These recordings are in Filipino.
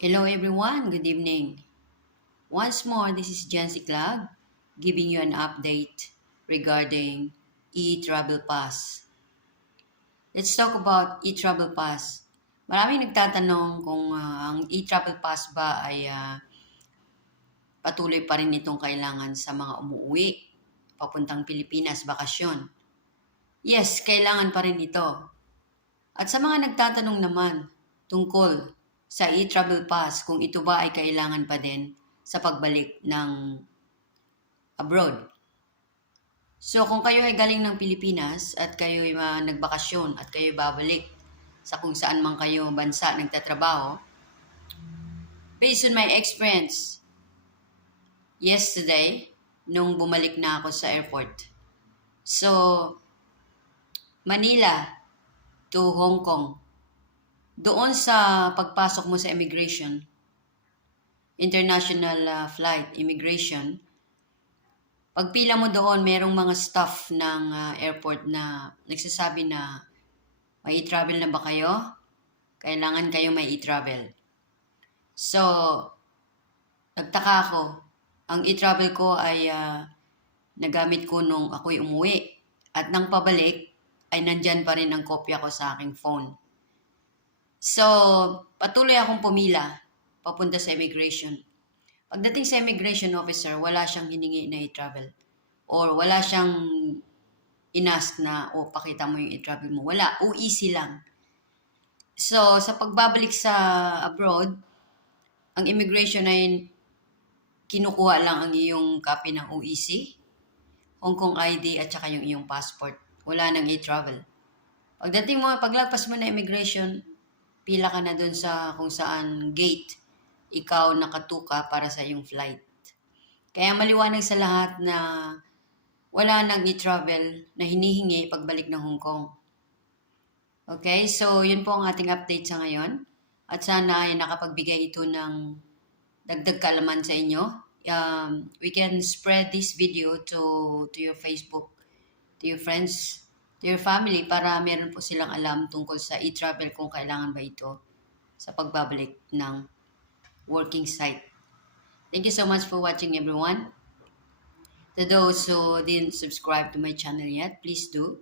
Hello everyone, good evening. Once more, this is Jancy Clag giving you an update regarding e-travel pass. Let's talk about e-travel pass. Maraming nagtatanong kung ah, ang e-travel pass ba ay ah, patuloy pa rin itong kailangan sa mga umuwi papuntang Pilipinas, bakasyon. Yes, kailangan pa rin ito. At sa mga nagtatanong naman tungkol sa e-travel pass kung ito ba ay kailangan pa din sa pagbalik ng abroad. So kung kayo ay galing ng Pilipinas at kayo ay nagbakasyon at kayo babalik sa kung saan man kayo bansa nagtatrabaho, based on my experience yesterday, nung bumalik na ako sa airport. So, Manila to Hong Kong. Doon sa pagpasok mo sa immigration, international uh, flight immigration, pagpila mo doon, merong mga staff ng uh, airport na nagsasabi na may i-travel na ba kayo? Kailangan kayo may i-travel. So, nagtaka ako. Ang e-travel ko ay ah, nagamit ko nung ako'y umuwi. At nang pabalik, ay nandyan pa rin ang kopya ko sa aking phone. So, patuloy akong pumila papunta sa immigration. Pagdating sa immigration officer, wala siyang hiningi na i-travel. Or wala siyang inask na, o pakita mo yung i-travel mo. Wala, OEC lang. So, sa pagbabalik sa abroad, ang immigration ay kinukuha lang ang iyong copy ng OEC, Hong Kong ID at saka yung iyong passport. Wala nang e-travel. Pagdating mo, paglagpas mo na immigration, pila ka na dun sa kung saan gate ikaw nakatuka para sa iyong flight. Kaya maliwanag sa lahat na wala nang e-travel na hinihingi pagbalik ng Hong Kong. Okay, so yun po ang ating update sa ngayon. At sana ay nakapagbigay ito ng dagdag kaalaman sa inyo. Um, we can spread this video to to your Facebook, to your friends, your family para meron po silang alam tungkol sa e-travel kung kailangan ba ito sa pagbabalik ng working site. Thank you so much for watching everyone. To those who didn't subscribe to my channel yet, please do.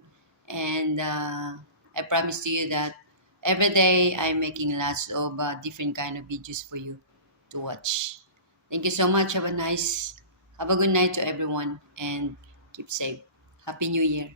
And uh, I promise to you that every day I'm making lots of uh, different kind of videos for you to watch. Thank you so much. Have a nice, have a good night to everyone and keep safe. Happy New Year.